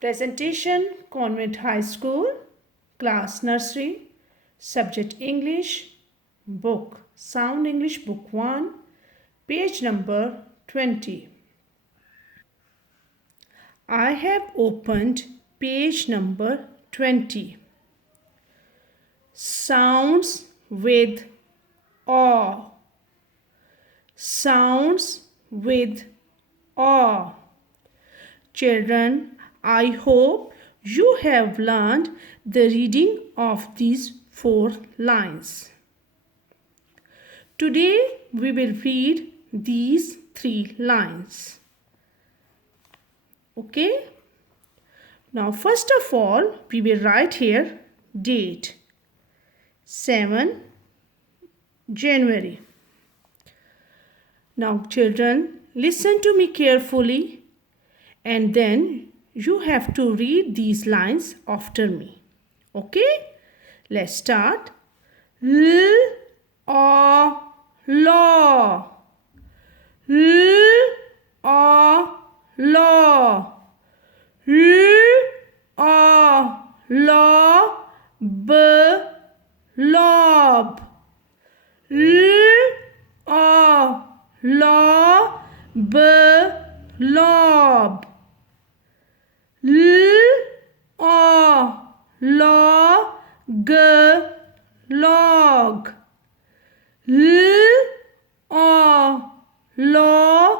Presentation Convent High School, Class Nursery, Subject English, Book Sound English Book 1, page number 20. I have opened page number 20. Sounds with awe. Sounds with awe. Children, I hope you have learned the reading of these 4 lines. Today we will read these 3 lines. Okay? Now first of all, we will write here date 7 January. Now children, listen to me carefully and then you have to read these lines after me. Okay? Let's start. Law. Law. Law. Law. Blob. Law. Blob. Log. Log. Log.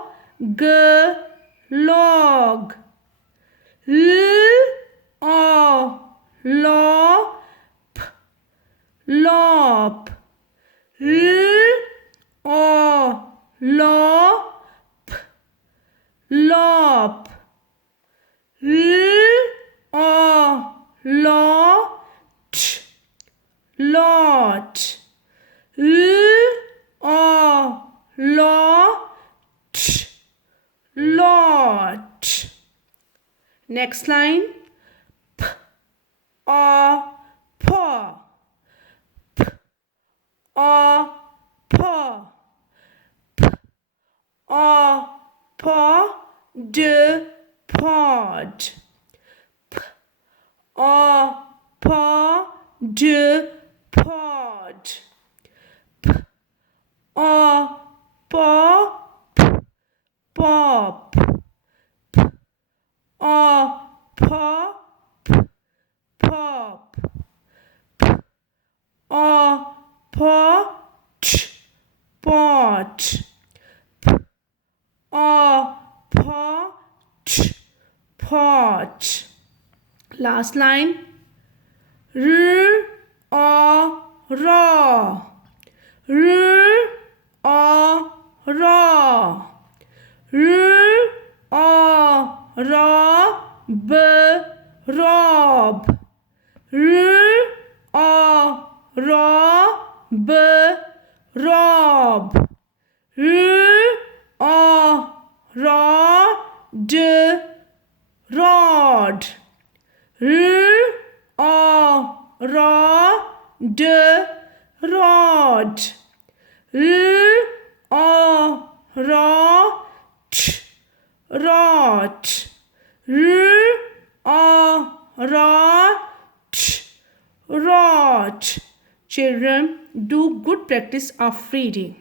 Log. Lop. Lop. Lop. Lop. Lot. Lot. Lot. Lot. Next line. Paw. Paw. Paw. Pod. Pod. Pod. Pod. Pop. Pop. Pop. Pop. Pot. Pot. Pot. Pot. Last line. Raw. Raw. Raw. Rob. Rob. Rob. Rob. Rod. Rod. Rod. Rod. Rot. Rot. Rot. Rot. Children, do good practice of reading.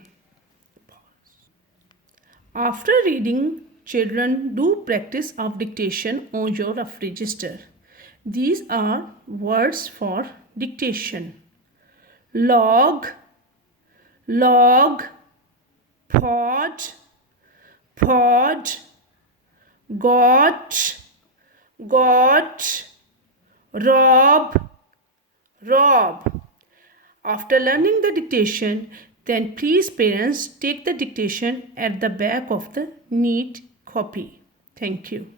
After reading, children, do practice of dictation on your rough register. These are words for dictation. Log. Log. Pod. Pod. Got. Got. Rob. Rob. After learning the dictation, then please parents take the dictation at the back of the neat copy. Thank you.